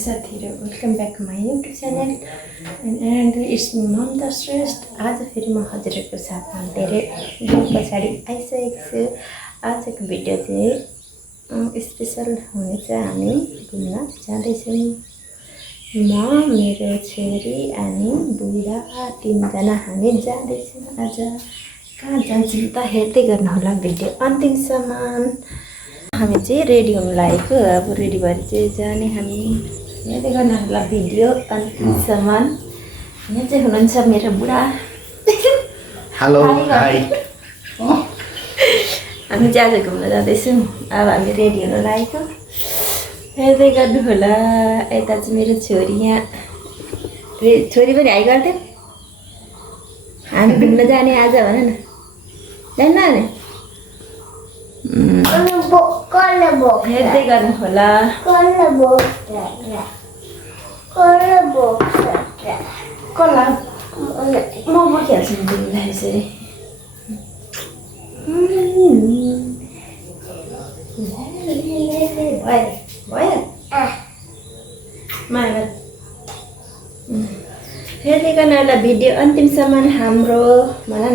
साथीहरु welcome back to my YouTube channel and it's me Mamata Shrestha. आज फेरि म हजुरहरुको साथमा धेरै दिन पछाडि आइसकेको छु। आजको भिडियो चाहिँ स्पेशल हुनेछ। हामी घुम्न जाँदैछौँ। म मेरो छोरी अनि बुढा तीनजना हामी जाँदैछौँ। आज कहाँ जान्छौँ त हेर्दै गर्नुहोला भिडियो अन्तिमसम्म। हामी चाहिँ रेडी हुन लागेको। अब रेडी भएर चाहिँ जाने हामी। हेर्दै गर्नुहोला भिडियो अन्तिमसम्म। यहाँ चाहिँ हुनुहुन्छ मेरो बुढा। Hello hi. हामी चाहिँ आज घुम्न जाँदैछौँ। अब हामी रेडी हुन लागेको। हेर्दै गर्नुहोला। यता चाहिँ मेरो छोरी यहाँ छोरी पनि हाई गर्दै। हामी घुम्न जाने आज भन न। जान्न नि हेर्दै गर्नुहोला। कसलाई म खेल्छु नि तिमीलाई यसरी। भयो माया हेर्दै गर्नुहोला भिडियो अन्तिमसम्म हाम्रो। भन न।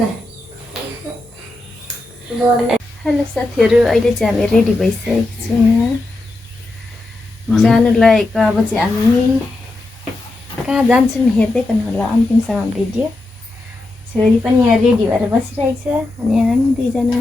हेलो साथीहरु, अहिले चाहिँ हामी रेडी भइसकेको छौँ जानु लागेको। अब चाहिँ हामी कहाँ जान्छौँ हेर्दै गर्नुहोला अन्तिमसम्म भिडियो। छोरी पनि यहाँ रेडी भएर बसिरहेको छ अनि हामी दुईजना।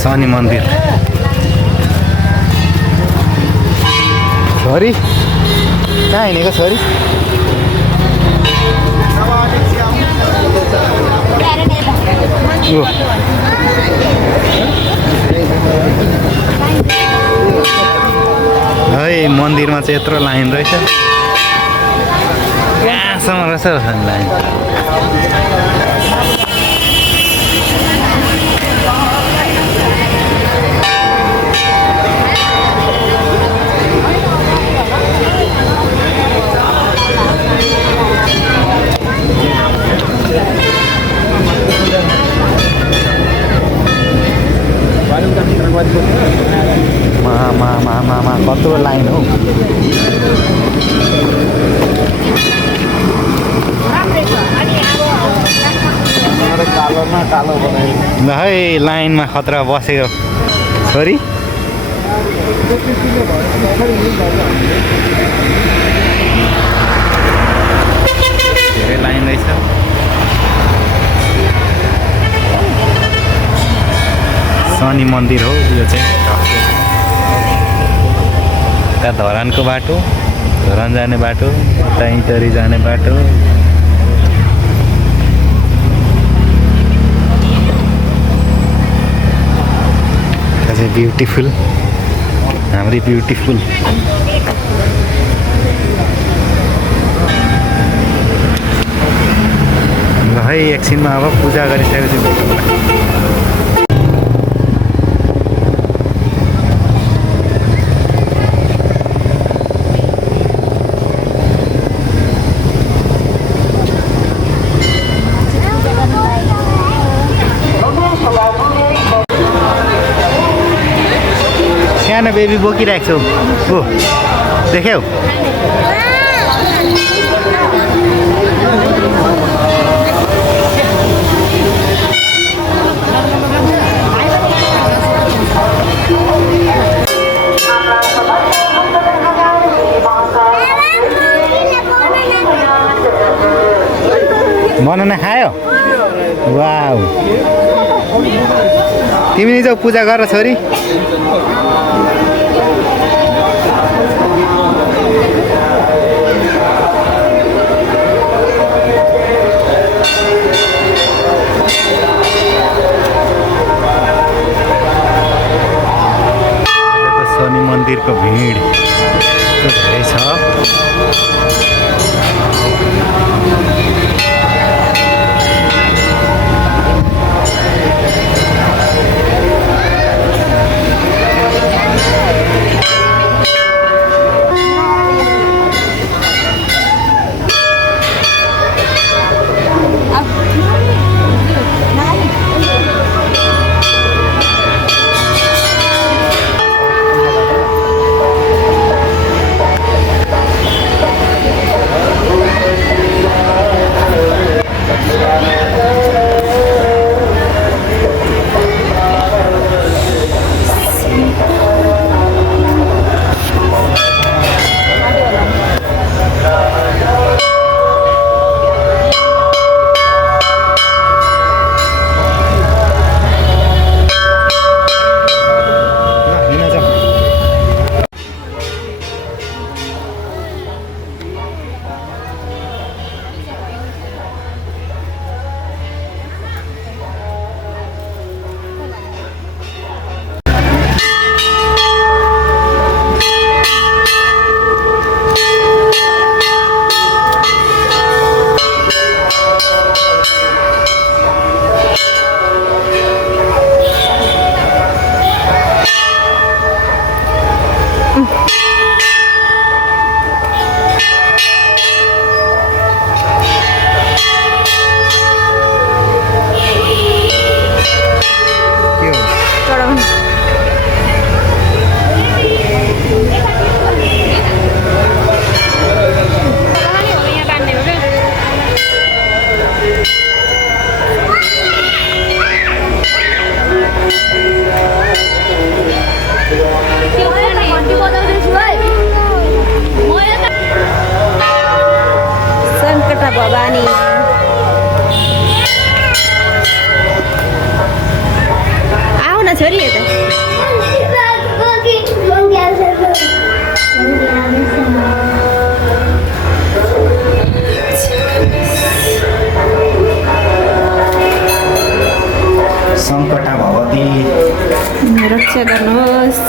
शनि मन्दिर छोरी कहाँ हिँडेको छोरी? है मन्दिरमा चाहिँ यत्रो लाइन रहेछ। कहाँसम्म रहेछ लाइन? कत्रो लाइन हौ ल है लाइनमा खतरा बसेको छोरी धेरै लाइन रहेछ शनि मन्दिर हो यो चाहिँ यता धरानको बाटो धरान जाने बाटो यता इटरी जाने बाटो ब्युटिफुल हाम्रै ब्युटिफुल ल है एकछिनमा अब पूजा गरिसकेपछि भेटौँला सानो बेबी बोकिरहेको छौ ओ देख्यौ बनाना खायो वाउ तिमी नि जाऊ पूजा गर छोरी शनि मन्दिरको भिड धेरै छ भवानी आऊ न छोरी यता सङ्कटा भगवती रक्षा गर्नुहोस्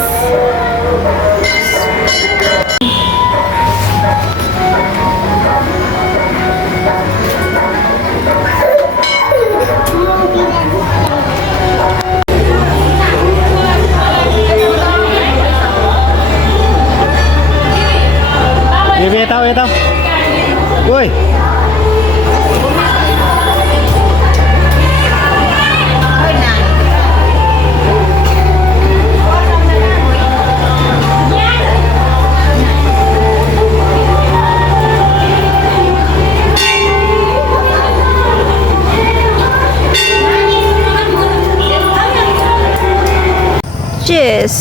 यता ओइ Cheers.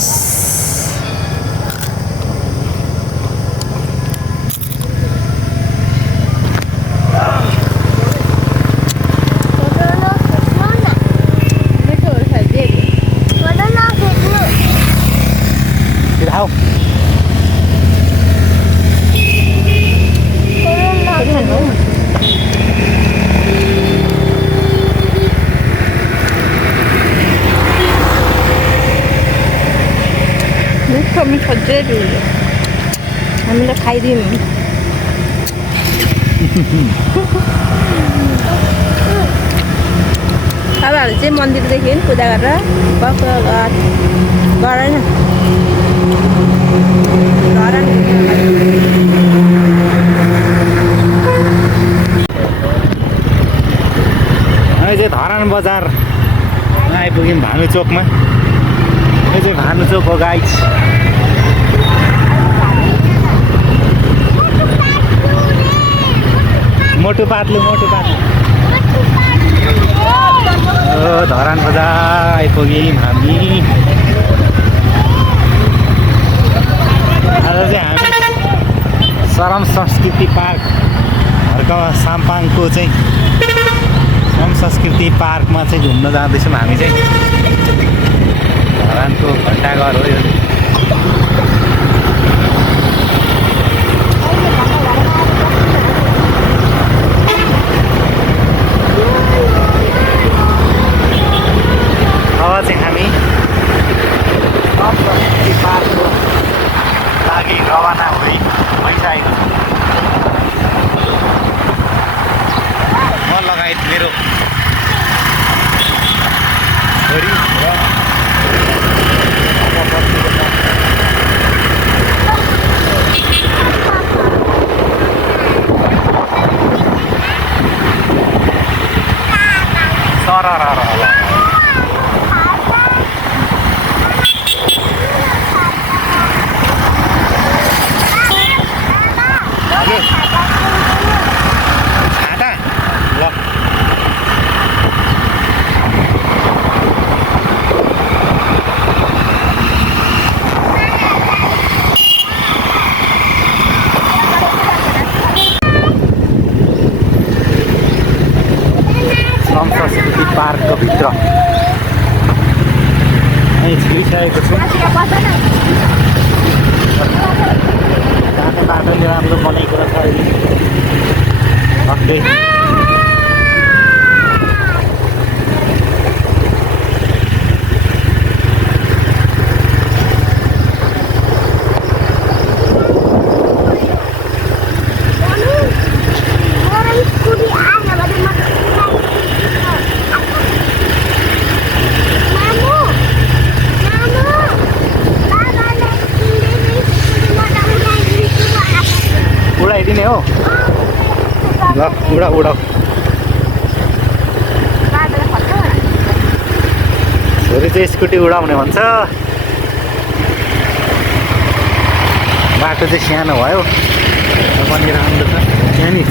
Tidak tahu. कमी खजेरी हामीले खाइदिउँ तपाईँहरू चाहिँ मन्दिरदेखि पूजा गरेर बस्छ गरेन हामी चाहिँ धरान बजार आइपुग्यौँ भानुचोकमा। यो चाहिँ भानुचोक हो गाइस। मोटु पातलो धरान बजार आइपुग्यौँ हामी। आज चाहिँ हामी सरम संस्कृति पार्क साम्पाङको चाहिँ सरम संस्कृति पार्कमा चाहिँ घुम्न जाँदैछौँ हामी चाहिँ। धरानको घन्टाघर हो यो। अब चाहिँ हामी संस्कृति पार्कको लागि रवाना भइसकेको छौँ। म लगायत मेरो छोरी र संस्कृति पार्कको भित्र छिरिसकेको छु। बाटोले राम्रो बनाएको रहेछ अहिले भक्कै। उडाइदिने हो ल उडाऊ छोरी चाहिँ स्कुटी उडाउने भन्छ। बाटो चाहिँ सानो भयो पनि राम्रो छ सानो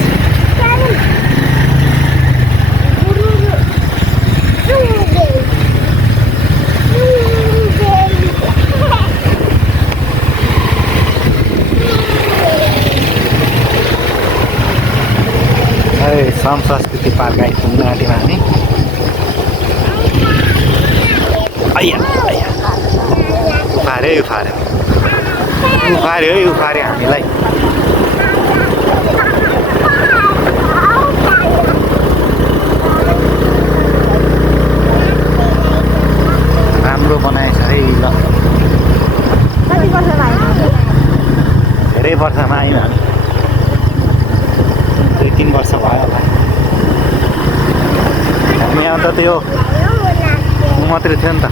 सम संस्कृति पार्क आइपुग्नु आँट्यौँ हामी। उफार्यो हामीलाई। राम्रो बनाएछ है ल। धेरै वर्षमा आयौँ हामी। 2-3 वर्ष भयो होला हामी आउँदा त्यो मात्रै थियो नि त।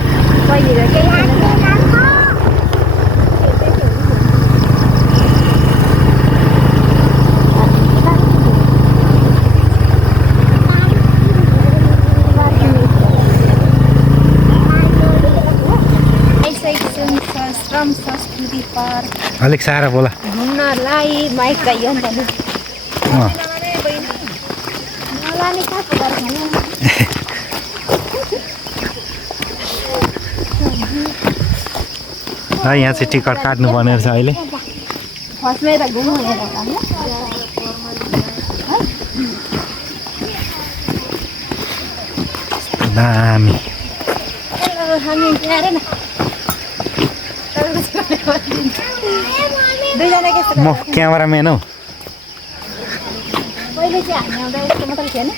संस्कृति पार्क अलिक साह्रो बोला। घुम्नलाई माइक चाहियो नि त। यहाँ चाहिँ टिकट काट्नुपर्ने रहेछ अहिले फर्स्टमै त घुम्नु हेर दामी हामी हेर न दुईजना के म क्यामेराम्यान हौ पहिले चाहिँ हामी आउँदा यस्तो मात्रै थिएन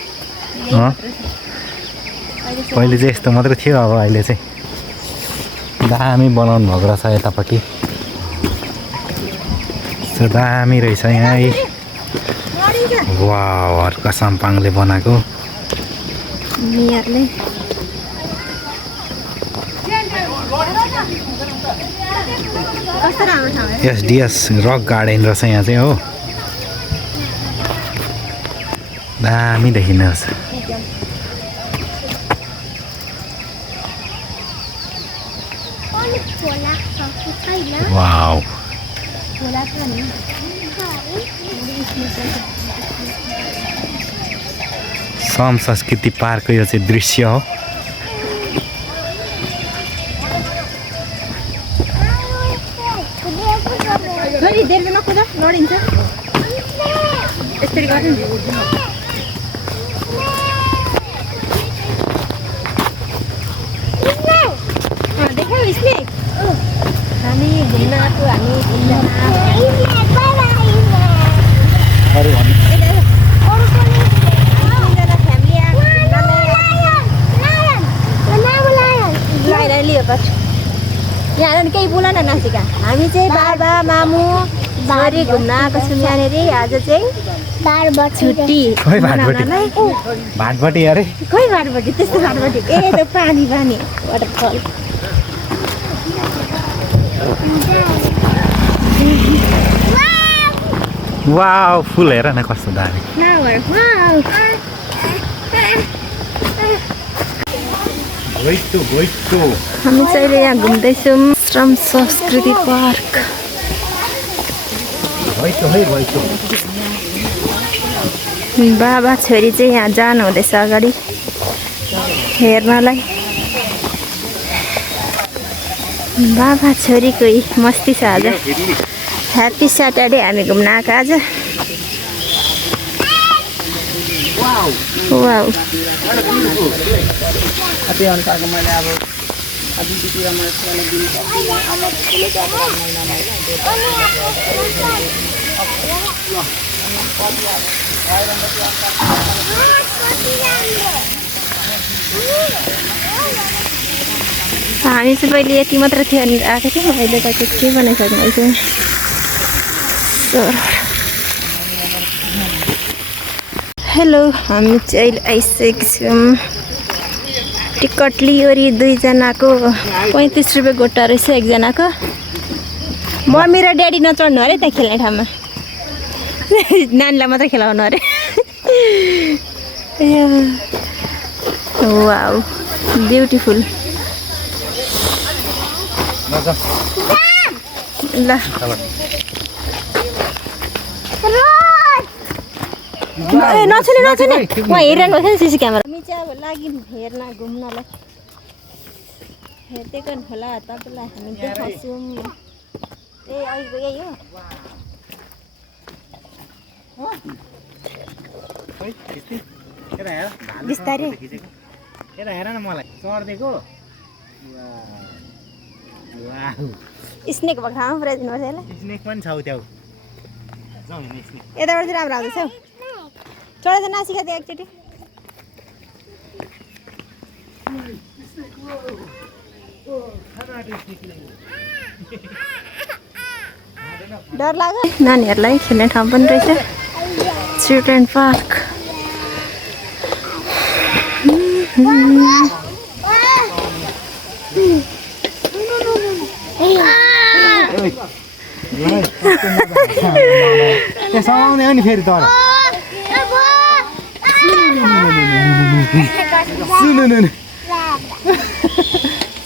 पहिले चाहिँ यस्तो मात्रै थियो अब अहिले चाहिँ दामी बनाउनु भएको रहेछ यतापट्टि यस्तो दामी रहेछ यहाँ वाउ हर्का साम्पाङले बनाएको मियरले कस्तो राम्रो ठाउँ एसडिएस रक गार्डन रहेछ यहाँ चाहिँ हो दामी देखिँदैछ वाउ सम संस्कृति पार्कको यो चाहिँ दृश्य हो देख्दैन नकुदा लडिन्छ यसरी गर्नु देख्यौ यसले हामी घुम्न आएको हामी अरू भन्नु यहाँ केही बोल न नासिका हामी चाहिँ बाबा मामु छोरी घुम्न आएको छौँ यहाँनिर आज चाहिँ छुट्टी खोइ भाटपट्टि अरे खोइ भाटपट्टि त्यस्तो भाटपट्टि ए त पानी पानी वाटरफल वाउ फुल हेर न कस्तो दामी हामी चाहिँ अहिले यहाँ घुम्दैछौँ श्रम संस्कृति पार्क बाबा छोरी चाहिँ यहाँ जानु हुँदैछ अगाडि हेर्नलाई बाबा छोरीको मस्ती छ आज ह्याप्पी स्याटरडे हामी घुम्न आएको आज वाउ हामी चाहिँ पहिले यति मात्र थियो अनि आएको थियौँ अहिले त के बनाइसक्नु चाहिँ हेलो हामी चाहिँ अहिले आइसकेको छौँ टिकट लिओरी दुईजनाको 35 रुपियाँ गोटा रहेछ एकजनाको मम्मी र ड्याडी नचढ्नु अरे त्यहाँ खेल्ने ठाउँमा नानीलाई मात्रै खेलाउनु अरे वाउ ब्युटिफुल ल नछुने नछुने उहाँ हेरिरहनु भएको छ सिसी क्यामेरा हामी चाहिँ अब लाग्यौँ हेर्न घुम्नलाई हेर्दैको होला तपाईँलाई हामी देखाउँछौँ ए अहिले यही हो बिस्तारै हेर न मलाई चढ्दिएको स्नेक भएको ठाउँमा पुऱ्याइदिनुपर्छ यसलाई स्नेक पनि छ त्यहाँ यताबाट चाहिँ राम्रो आउँदैछ हौ चढेर नासिका थियो एकचोटि डर लाग्यो नानीहरूलाई खेल्ने ठाउँ पनि रहेछ चिल्ड्रेन पार्क समाउने हो नि फेरि तर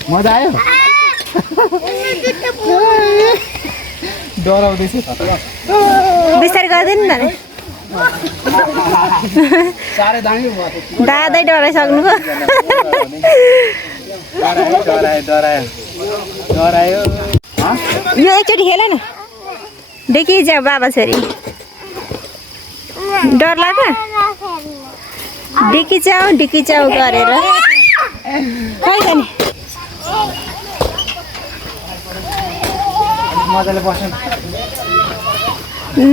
मजा आयो डराउँदैछु बिस्तारै गर्दैन नि दादै डराइसक्नु डरायो यो एकचोटि खेल न देखि जाऊ बाबा छोरी डर लाग्यो डिकी चाउ गरेर खै त नि मजाले बस्नु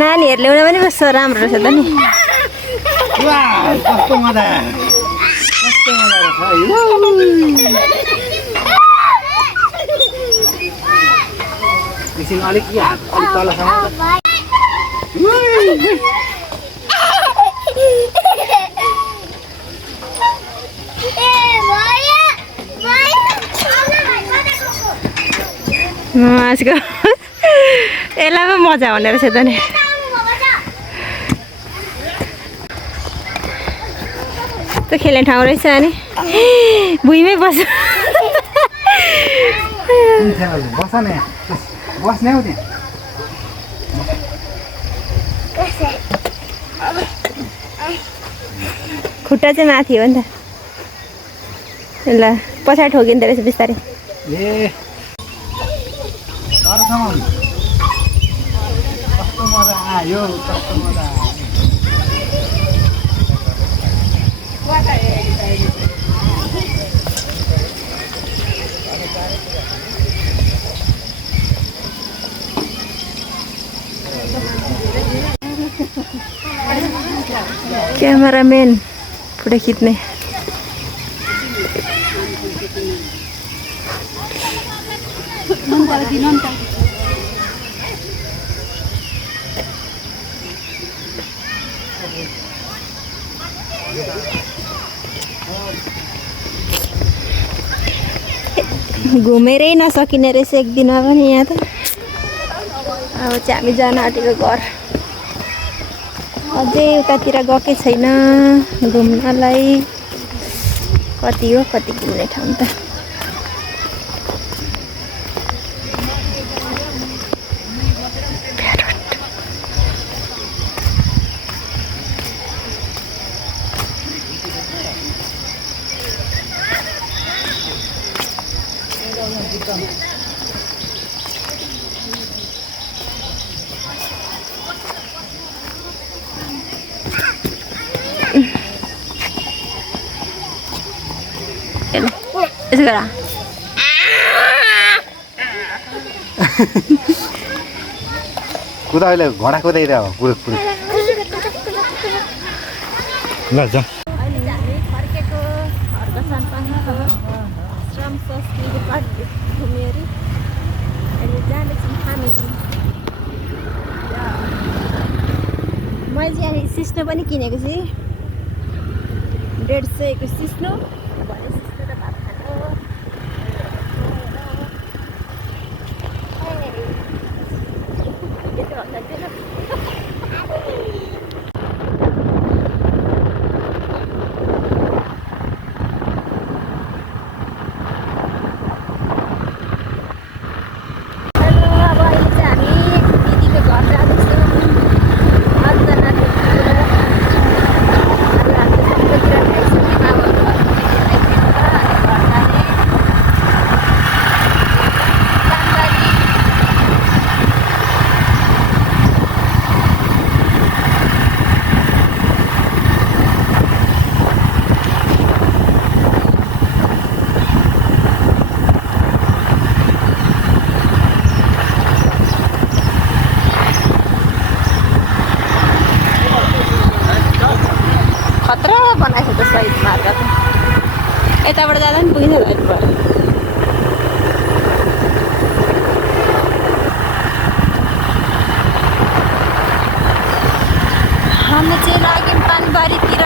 नानीहरू ल्याउन पनि कस्तो राम्रो रहेछ त नि कस्तो मजा एकछिन अलिक तलसम्म आजको यसलाई पो मजा हुने रहेछ त नि त्यो खेल्ने ठाउँ रहेछ अनि भुइँमै बस बस न बस्ने हौ त्यहाँ खुट्टा चाहिँ माथि हो नि त ल पछाडि ठोकिँदो रहेछ बिस्तारै ए कस्तो मजा आयो कस्तो मजा आयो क्यामेराम्यान फोटो खिच्ने घुमेरै नसकिने रहेछ एक दिनमा पनि यहाँ त अब चाहिँ हामी जान आँटेको घर अझै उतातिर गएकै छैन घुम्नलाई कति हो कति घुम्ने ठाउँ त यसो गर कुदा अहिले घोडा कुदाइदियो अब कुद कुद ल जाउँ अहिले चाहिँ हामी फर्केको घरको सानपानमा श्रम संस्कृति पार्क घुम्यो अरे अहिले जाँदैछौँ हामी मैले चाहिँ यहाँ सिस्नो पनि किनेको छु 150 को सिस्नो भने सिस्नो त भात खानु खतरा बनाएको त सहिद मार्ग त यताबाट जाँदा पनि पुगिन्छ अहिले हामी चाहिँ लाग्यौँ पानबारीतिर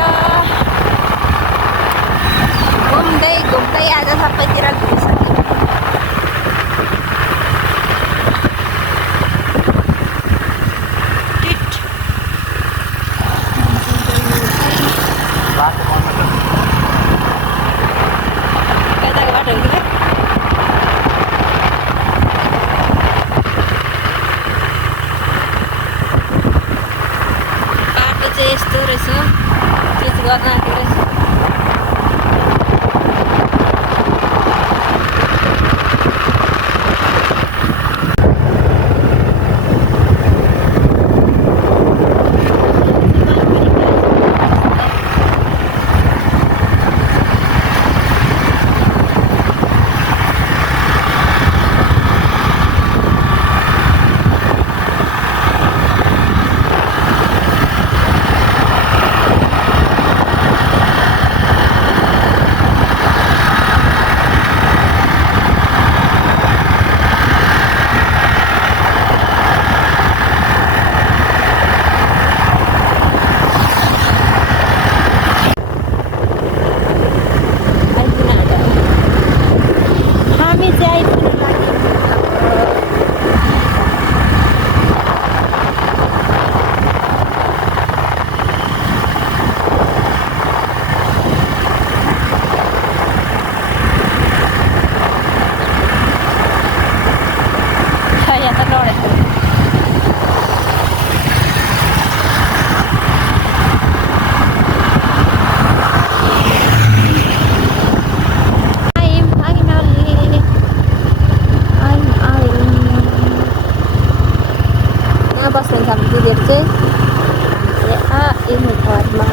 घुम्दै घुम्दै आज सबैतिर घुमिसक्यौँ बाटो दिदीहरू चाहिँ हामीले एनु घरमा